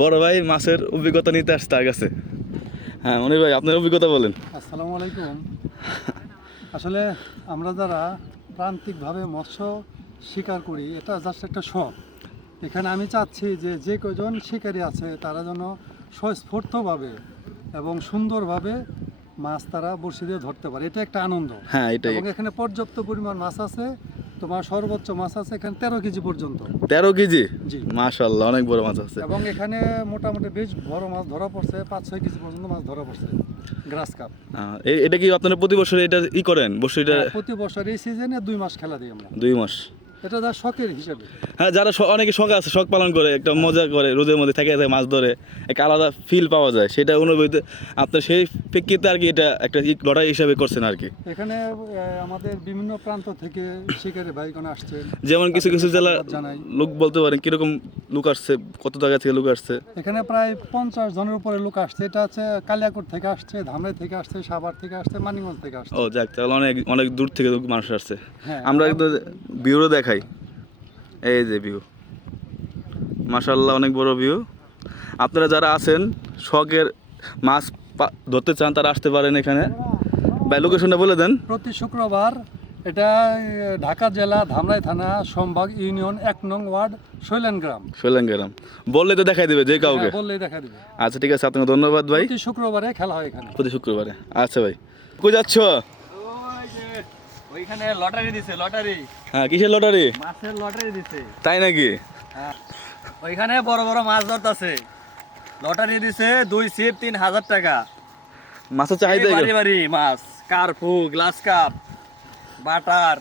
বড় ভাই মাছের অভিজ্ঞতা নিতে আসছে তার কাছে। হ্যাঁ মনির ভাই, আপনার অভিজ্ঞতা বলেন। আসসালামু আলাইকুম। আসলে আমরা যারা প্রান্তিকভাবে মৎস্য শিকার করি, এটা জাস্ট একটা শখ। এখানে আমি চাচ্ছি যে যে কজন শিকারী আছে তারা যেন স্বস্ফূর্তভাবে এবং সুন্দরভাবে মাছ তারা বড়শি দিয়ে ধরতে পারে, এটা একটা আনন্দ। হ্যাঁ এটাই। এবং এখানে পর্যাপ্ত পরিমাণ মাছ আছে, তোমার সর্বোচ্চ মাছ আছে এখানে 13 কেজি পর্যন্ত। 13 কেজি? জি, মাশাআল্লাহ, অনেক বড় মাছ আছে। এবং এখানে মোটামুটি বেশ বড় মাছ ধরা পড়ছে, 5-6 কেজি পর্যন্ত মাছ ধরা পড়ছে গ্রাস কাপ। এটা কি আপনারা প্রতি বছর এটা করেন বর্ষিটা? প্রতি বছর এই সিজনে 2 মাস খেলা দিই আমরা। 2 মাস? এটা তার শখের হিসাবে। হ্যাঁ, যারা অনেকে শখ আছে, শখ পালন করে, একটা মজা করে, রোদের মধ্যে থেকে মাছ ধরে একটা আলাদা ফিল পাওয়া যায়, সেটা অনুভূতি আপনার সেই প্রেক্ষিতে আর কি এটা একটা লড়াই হিসাবে করছেন আর কি। এখানে আমাদের বিভিন্ন প্রান্ত থেকে শিকারী ভাইগণ আসছে। যেমন কিছু কিছু জেলা জানাই লোক বলতে পারেন কিরকম লোক আসছে, কত জায়গা থেকে লোক আসছে? এখানে প্রায় 50 জনের উপরে লোক আসছে। এটা হচ্ছে কালিয়াকোট থেকে আসছে, ধামরাই থেকে আসছে, সাভার থেকে আসছে, মানিকগঞ্জ থেকে আসছে। ও যাক, তাহলে অনেক অনেক দূর থেকে মানুষ আসছে। হ্যাঁ, আমরা একটু ভিউরও দেখাই। এই যে ভিউ, মাশাআল্লাহ, অনেক বড় ভিউ। আপনারা যারা আছেন শখের মাছ ধরতে চান তারা আসতে পারেন এখানে। ভাই লোকেশনটা বলে দেন। প্রতি শুক্রবার এটা ঢাকা জেলা ধামরাই থানা সোমবাগ ইউনিয়ন 1 নং ওয়ার্ড শৈলেন গ্রাম। বললে তো দেখাই দেবে যে কাউকে। বললেই দেখা দিবে। আচ্ছা ঠিক আছে, আপনাকে ধন্যবাদ ভাই। প্রতি শুক্রবারে খেলা হয় এখানে। প্রতি শুক্রবারে। আচ্ছা ভাই, কই যাচ্ছ? ওইখানে লটারি দিছে, লটারি। হ্যাঁ, কিসের লটারি? মাছের লটারি দিছে। তাই নাকি? হ্যাঁ, ওইখানে বড় বড় মাছ ধরতাছে। লটারি দিছে 2 সিপ 3000 টাকা। মাছের চাহিদা বাড়ি বাড়ি মাছ, কার্পু, গ্লাস কাপ, বাটার।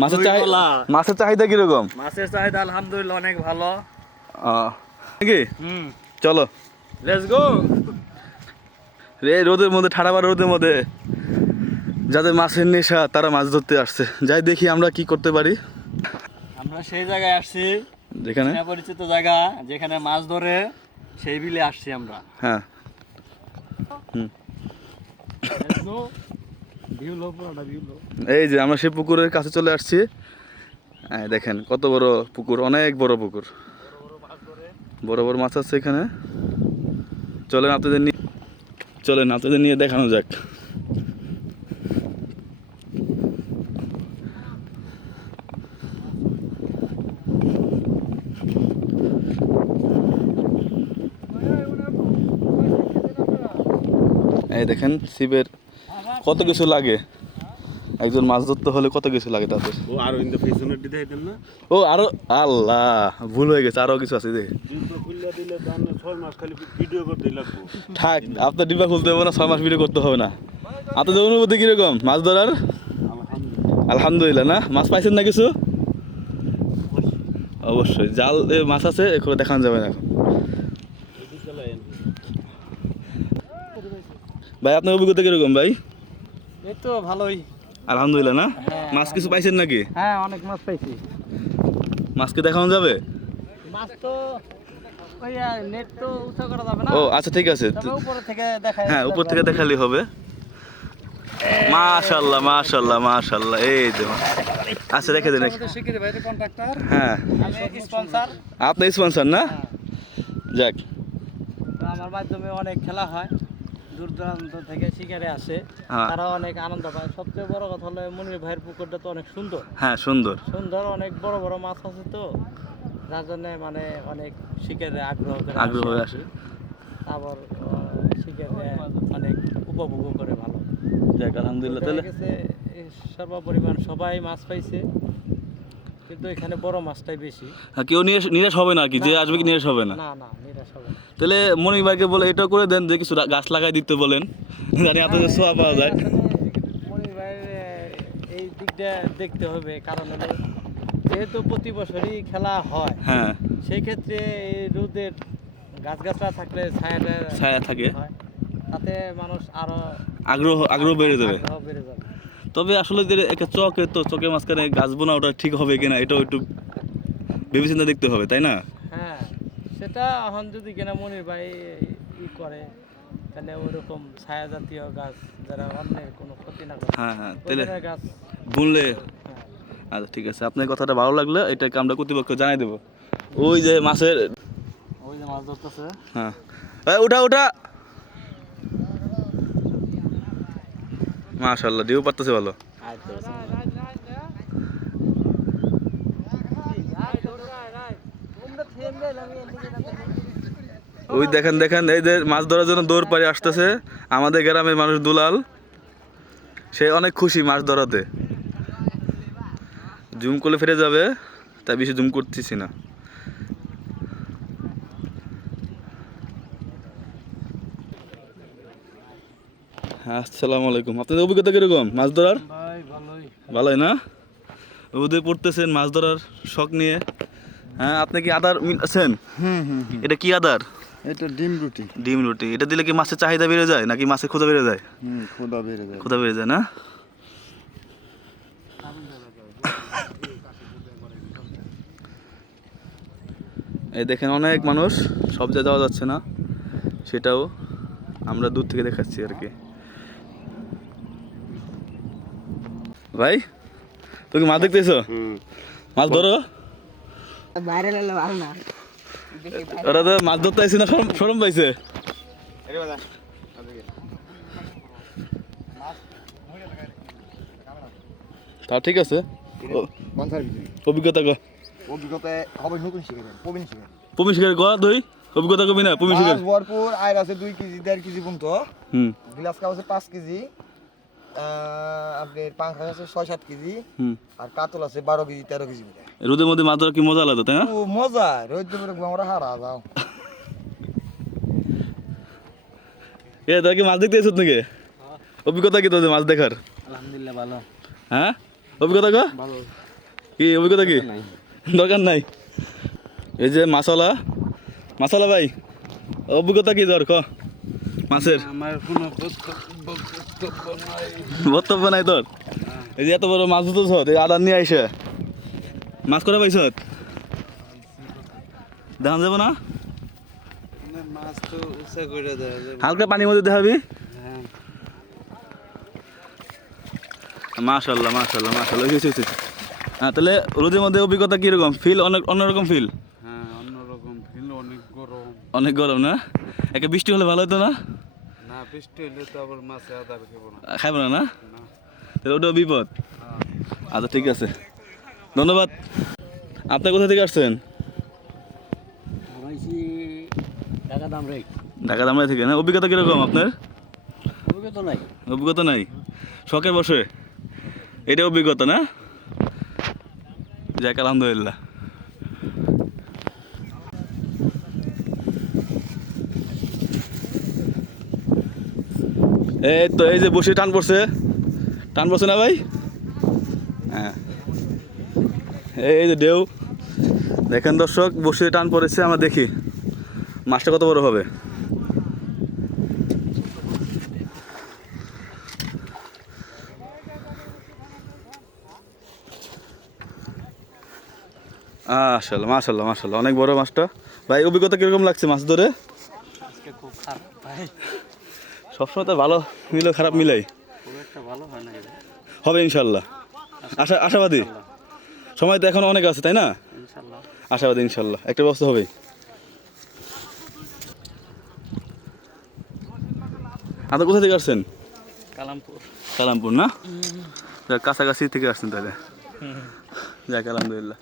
মাছের চাহিদা কিরকম? মাছের চাহিদা আলহামদুলিল্লাহ অনেক ভালো। নাকি? চলো লেটস গো। রে রোদের মধ্যে, ঠাড়াবার রোদের মধ্যে যাদের মাছের নেশা তারা মাছ ধরতে আসছে। যাই দেখি আমরা কি করতে পারি। আমরা সেই জায়গায় আসছি যেখানে পরিচিত জায়গা, যেখানে মাছ ধরে, সেই বিলে আসছি আমরা। হ্যাঁ। Let's go. ভিউ লো, পুরোটা ভিউ লো। এই যে আমরা সেই পুকুরের কাছে চলে আসছি। দেখেন কত বড় পুকুর, অনেক বড় পুকুর, বড় বড় মাছ আছে এখানে। চলেন আপনাদের নিয়ে দেখানো যাক। এই দেখেন ছিপের কত কিছু লাগে, একজন মাছ ধরতে হলে কত কিছু লাগে তাদের। ও আরো আল্লাহ, ভুল হয়ে গেছে, আরো কিছু আছে। থাক, আপনার ডিব্বা খুলতে হবে না, 6 মাস ভিডিও করতে হবে না। আপনাদের অনুভূতি কিরকম মাছ ধরার? আলহামদুলিল্লাহ। না মাছ পাইছেন না কিছু? অবশ্যই জাল মাছ আছে, এগুলো দেখানো যাবে না এখন। ভাই আপনার অভিজ্ঞতা কিরকম ভাই? এই তো ভালোই আলহামদুলিল্লাহ। না হ্যাঁ, মাছ কিছু পাইছেন নাকি? হ্যাঁ অনেক মাছ পাইছি। মাছকে দেখানো যাবে? মাছ তো ওই নেট তো উঁচা করা যাবে না। ও আচ্ছা ঠিক আছে, তবে উপরে থেকে দেখাই। হ্যাঁ উপর থেকে দেখালেই হবে। মাশাআল্লাহ মাশাআল্লাহ মাশাআল্লাহ, এই যে আচ্ছা রেখে দেন। শিকারী ভাইয়ের কন্ট্রাক্টর, হ্যাঁ আমি স্পন্সর। আপনি স্পন্সর না? যাক, তো আমার মাধ্যমে অনেক খেলা হয়, দূর দূরান্ত থেকে শিকারে আসে, হ্যাঁ। তারা অনেক আনন্দ পায়। সবচেয়ে বড় কথা হলো মনির ভাইয়ের পুকুরটা তো অনেক সুন্দর হ্যাঁ সুন্দর, সুন্দর, অনেক বড় বড় মাছ আছে, তো যার জন্য মানে অনেক শিকারে আগ্রহ হয়ে আসে। তারপর শিকারে অনেক উপভোগ করে ভালো। যাক আলহামদুলিল্লাহ। তাহলে সর্বপরিমাণ সবাই মাছ পাইছে, কিন্তু এখানে বড় মাছটাই বেশি। কেউ নিরাশ হবে না আর কি, যে আসবে কি নিরাশ হবে না। না না, নিরাশ হবে না। তাহলে মনির ভাইকে বলে এটাও করে দেন যে কিছু গাছ লাগাই দিতে বলেন, জানি আপনাদের ছোঁয়া পাওয়া যায়। মনির ভাইয়ের এই দিকটা দেখতে হবে, কারণ হলো যেহেতু প্রতি বছরই খেলা হয়, হ্যাঁ সেই ক্ষেত্রে এই রোদের গাছগাছরা থাকলে ছায়া থাকে, হয়, তাতে মানুষ আরো আগ্রহ বেড়ে যাবে। বেড়ে যাবে। তবে আসলে যে একটা চকের মাঝখানে গাছ বোনা ওটা ঠিক হবে কিনা এটাও একটু ভেবেচিন্তে দেখতে হবে, তাই না? হ্যাঁ, সেটা এখন যদি কিনা মনির ভাই করে, তাহলে ওইরকম ছায়া জাতীয় গাছ যারা অন্যের কোনো ক্ষতি না করে, হ্যাঁ হ্যাঁ, তাহলে গাছ বুনলে। হ্যাঁ। আচ্ছা ঠিক আছে, আপনার কথাটা ভালো লাগলো, এটাকে আমরা কর্তৃপক্ষ জানাই দেবো। ওই যে মাছের ওই যে মাছ ধরতেছে। হ্যাঁ উঠা উঠা মাশাআল্লাহ ডিউ পারতেছে ভালো। ওই দেখেন দেখেন এই যে মাছ ধরার জন্য দৌড় পাড়ে আসতেছে আমাদের গ্রামের মানুষ দুলাল, সে অনেক খুশি মাছ ধরাতে। জুম করলে ফিরে যাবে, তাই বেশি জুম করতেছি না। হ্যাঁ আসসালামু আলাইকুম। আপনাদের অভিজ্ঞতা কিরকম মাছ ধরার? ভাই ভালোই। ভালোই না? ওদের পড়তেছেন মাছ ধরার শখ নিয়ে। হ্যাঁ আপনি কি আদার আছেন? এটা কি আদার? এটা ডিম রুটি। ডিম রুটি। এটা দিলে কি মাছের চাহিদা বেড়ে যায় নাকি মাছের ক্ষুধা বেড়ে যায়? ক্ষুধা বেড়ে যায়। ক্ষুধা বেড়ে যায় না? এই দেখেন অনেক মানুষ, সব জায়গায় যাওয়া যাচ্ছে না, সেটাও আমরা দূর থেকে দেখাচ্ছি আর কি। ভাই তুমি মাছ দেখতেছো? মাছ ধরো। বাইরে লালে ভালো না। ওরা তো মাছ ধরতে আসছি না, শরম পাইছে। তা ঠিক আছে, অভিজ্ঞতা অভিজ্ঞতায় হবে নতুন শিখেছেন প্রবীণ শিখেন প্রবীণ শিকার কর তুই অভিজ্ঞতা কবি না প্রবীণ শিকার। মাছ ভরপুর আয়ের আছে 2 কেজি 1.5 কেজি পর্যন্ত। হুম গ্লাস কাপ আছে 5 কেজি, আপনার পাঙ্খা আছে 6-7 কেজি, হুম। আর কাতল আছে 12 কেজি 13 কেজি করে। রোদের মধ্যে মাছ ধরা কি মজা আলাদা তাই না? ও মজা, রোদ দুপুরে আমরা হারা যাও। এ তোরা কি মাছ দেখতে এসেছ নাকি? অভিজ্ঞতা কি তোদের মাছ দেখার? আলহামদুলিল্লাহ ভালো। হ্যাঁ অভিজ্ঞতা ক ভালো। কি অভিজ্ঞতা কি? দরকার নাই। এই যে মাছওয়ালা মাছওয়ালা ভাই, অভিজ্ঞতা কি তোর ক মাছের? আমার কোনো বক্তব্য নাই তোর? এই যে এত বড় মাছ ধরছ, এই আদার নিয়ে আইসে মাছ করে পাইছ, দেখা যাবো না? মাছ তো উৎসাহ করে দেয়। হালকা পানির মধ্যে দেখাবি। হ্যাঁ। মাশাল্লাহ মাশাল্লাহ মাশাল্লাহ। হ্যাঁ তাহলে রোদের মধ্যে অভিজ্ঞতা কীরকম ফিল? অনেক অন্যরকম ফিল। হ্যাঁ অন্যরকম ফিল, অনেক গরম। অনেক গরম না? একে বৃষ্টি হলে ভালো হতো না? না বৃষ্টি হলে তো আবার মাছে আদার খেবো না। খাইব না না? না। তাহলে ওটাও বিপদ। আচ্ছা ঠিক আছে, ধন্যবাদ। আপনি কোথা থেকে আসছেন? টাকা দাম রে। ঢাকা দামরাই থেকে না? অভিজ্ঞতা কীরকম আপনার? অভিজ্ঞতা নাই। অভিজ্ঞতা নাই, শখের বসে এটা অভিজ্ঞতা না? যাক আলহামদুলিল্লাহ। এই তো এই যে বসে টান পড়ছে না ভাই? হ্যাঁ এই যে ঢেউ দেখেন দর্শক, বসে টান পড়েছে। আমরা দেখি মাছটা কত বড় হবে। মাশাআল্লাহ মাশাআল্লাহ মাশাআল্লাহ, অনেক বড় মাছটা। ভাই অভিজ্ঞতা কিরকম লাগছে মাছ ধরে? আজকে খুব খারাপ ভাই। সবসময় তো ভালো মিলে খারাপ মিলাই, খুব একটা ভালো হয় না। হবে ইনশাল্লাহ। আশাবাদী। সময় তো এখন অনেক আছে তাই না? ইনশাআল্লাহ আশাবাদী ইনশাল্লাহ একটা ব্যবস্থা হবে। আপনি কোথা থেকে আসছেন? কালামপুর। কালামপুর না? কাছাকাছি থেকে আসছেন তাহলে। যাক আলহামদুলিল্লাহ।